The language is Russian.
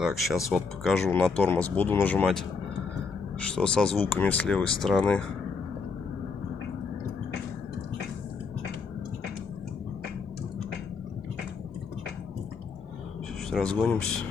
Так, сейчас вот покажу, на тормоз буду нажимать, что со звуками с левой стороны. Чуть разгонимся.